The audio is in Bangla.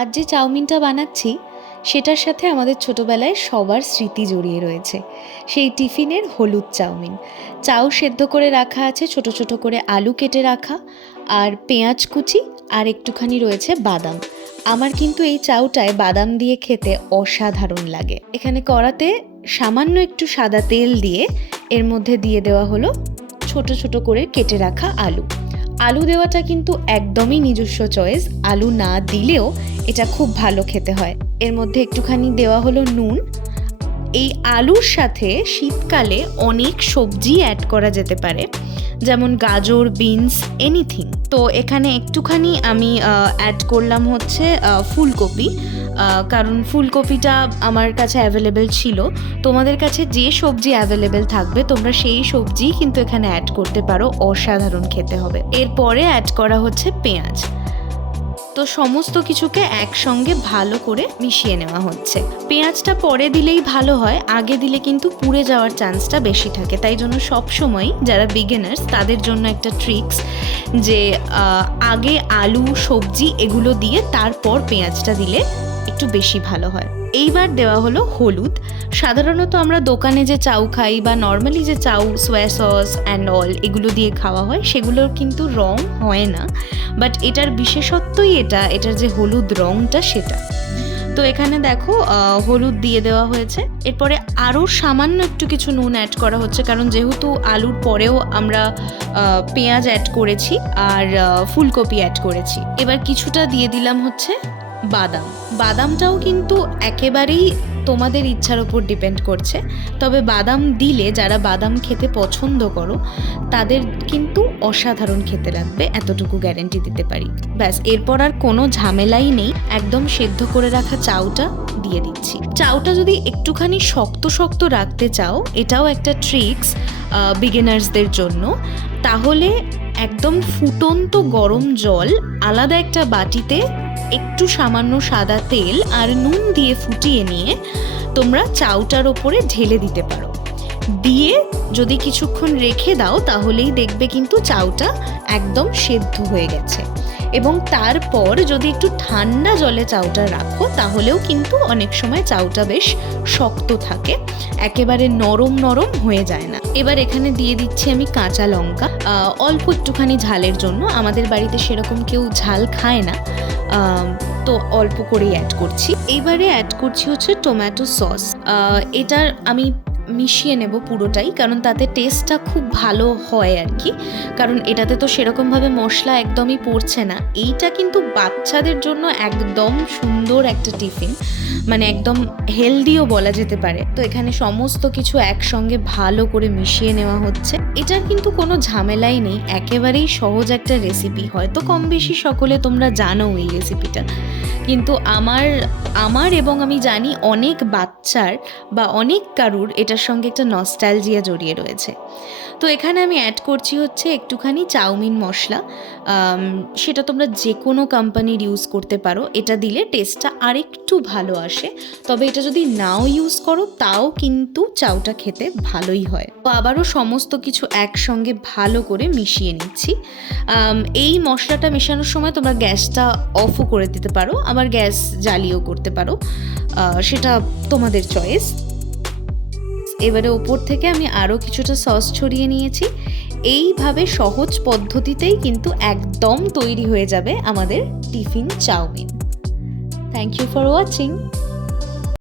আজ যে চাউমিনটা বানাচ্ছি, সেটার সাথে আমাদের ছোটোবেলায় সবার স্মৃতি জড়িয়ে রয়েছে। সেই টিফিনের হলুদ চাউমিন। চাউ সেদ্ধ করে রাখা আছে, ছোট ছোট করে আলু কেটে রাখা, আর পেঁয়াজ কুচি, আর একটুখানি রয়েছে বাদাম। আমার কিন্তু এই চাউটায় বাদাম দিয়ে খেতে অসাধারণ লাগে। এখানে কড়াতে সামান্য একটু সাদা তেল দিয়ে এর মধ্যে দিয়ে দেওয়া হলো ছোট ছোট করে কেটে রাখা আলু। আলু দেওয়াটা কিন্তু একদমই নিজস্ব চয়েস। আলু না দিলেও এটা খুব ভালো খেতে হয়। এর মধ্যে একটুখানি দেওয়া হলো নুন। এই আলুর সাথে শীতকালে অনেক সবজি অ্যাড করা যেতে পারে, যেমন গাজর বিনস এনিথিং তো এখানে একটুখানি আমি অ্যাড করলাম হচ্ছে ফুলকপি। কারণ ফুলকপিটা আমার কাছে অ্যাভেলেবেল ছিল। তোমাদের কাছে যে সবজি অ্যাভেলেবেল থাকবে, তোমরা সেই সবজি কিন্তু এখানে অ্যাড করতে পারো। অসাধারণ খেতে হবে। এরপরে অ্যাড করা হচ্ছে পেঁয়াজ। তো সমস্ত কিছুকে একসঙ্গে ভালো করে মিশিয়ে নেওয়া হচ্ছে। পেঁয়াজটা পরে দিলেই ভালো হয়, আগে দিলে কিন্তু পুড়ে যাওয়ার চান্সটা বেশি থাকে। তাই জন্য সবসময় যারা বিগেনার্স তাদের জন্য একটা ট্রিক্স যে আগে আলু, সবজি এগুলো দিয়ে তারপর পেঁয়াজটা দিলে একটু বেশি ভালো হয়। এইবার দেওয়া হলো হলুদ। সাধারণত আমরা দোকানে যে চাউ খাই বা নর্মালি যে chow soya sauce and all এগুলো দিয়ে খাওয়া হয়, সেগুলোর কিন্তু রং হয় না। বাট এটার বিশেষত্বই এটা, এটার যে হলুদ রংটা সেটা। তো এখানে দেখো হলুদ দিয়ে দেওয়া হয়েছে। এরপরে আরও সামান্য একটু কিছু নুন অ্যাড করা হচ্ছে, কারণ যেহেতু আলুর পরেও আমরা পেঁয়াজ অ্যাড করেছি আর ফুলকপি অ্যাড করেছি। এবার কিছুটা দিয়ে দিলাম হচ্ছে বাদাম। বাদামটাও কিন্তু একেবারেই তোমাদের ইচ্ছার ওপর ডিপেন্ড করছে। তবে বাদাম দিলে যারা বাদাম খেতে পছন্দ করো, তাদের কিন্তু অসাধারণ খেতে লাগবে, এতটুকু গ্যারেন্টি দিতে পারি। ব্যাস, এরপর আর কোনো ঝামেলাই নেই। একদম সেদ্ধ করে রাখা চাউটা দিয়ে দিচ্ছি। চাউটা যদি একটুখানি শক্ত শক্ত রাখতে চাও, এটাও একটা ট্রিক্স বিগিনার্সদের জন্য। তাহলে একদম ফুটন্ত গরম জল আলাদা একটা বাটিতে একটু সামান্য সাদা তেল আর নুন দিয়ে ফুটিয়ে নিয়ে তোমরা চাউটার ওপরে ঢেলে দিতে পারো। দিয়ে যদি কিছুক্ষণ রেখে দাও, তাহলেই দেখবে কিন্তু চাউটা একদম সেদ্ধ হয়ে গেছে। এবং তারপর যদি একটু ঠান্ডা জলে চাউটা রাখো, তাহলেও কিন্তু অনেক সময় চাউটা বেশ শক্ত থাকে। একেবারে নরম নরম হয়ে যায় না। এবার এখানে দিয়ে দিচ্ছি আমি কাঁচা লঙ্কা। অল্প একটুখানি ঝালের জন্য। আমাদের বাড়িতে সেরকম কেউ ঝাল খায় না। তো অল্প করেই অ্যাড করছি। এইবারে অ্যাড করছি হচ্ছে টমেটো সস এটার আমি মিশিয়ে নেব পুরোটাই, কারণ তাতে টেস্টটা খুব ভালো হয় আর কি। কারণ এটাতে তো সেরকমভাবে মশলা একদমই পড়ছে না। এইটা কিন্তু বাচ্চাদের জন্য একদম সুন্দর একটা টিফিন। মানে একদম হেলদিও বলা যেতে পারে। তো এখানে সমস্ত কিছু একসঙ্গে ভালো করে মিশিয়ে নেওয়া হচ্ছে। এটার কিন্তু কোনো ঝামেলাই নেই, একেবারেই সহজ একটা রেসিপি হয়তো কম বেশি সকলে তোমরা জানো এই রেসিপিটা কিন্তু আমার আমার এবং আমি জানি অনেক বাচ্চার বা অনেক কারুর এটার সঙ্গে একটা নস্টালজিয়া জড়িয়ে রয়েছে। তো এখানে আমি অ্যাড করছি হচ্ছে একটুখানি চাউমিন মশলা। সেটা তোমরা যে কোনো কোম্পানির ইউজ করতে পারো। এটা দিলে টেস্টটা আরেকটু ভালো আসে। তবে এটা যদি নাও ইউজ করো, তাও কিন্তু চাউটা খেতে ভালোই হয়। তো আবারও সমস্ত কিছু একসঙ্গে ভালো করে মিশিয়ে নিচ্ছি। এই মশলাটা মেশানোর সময় তোমরা গ্যাসটা অফও করে দিতে পারো। আবার গ্যাস জ্বালিয়েও করতে পারো। সেটা তোমাদের চয়েস এবারে ওপর থেকে আমি আরও কিছুটা সস ছড়িয়ে নিয়েছি। এইভাবে সহজ পদ্ধতিতেই কিন্তু একদম তৈরি হয়ে যাবে আমাদের tiffin chow mein. Thank you for watching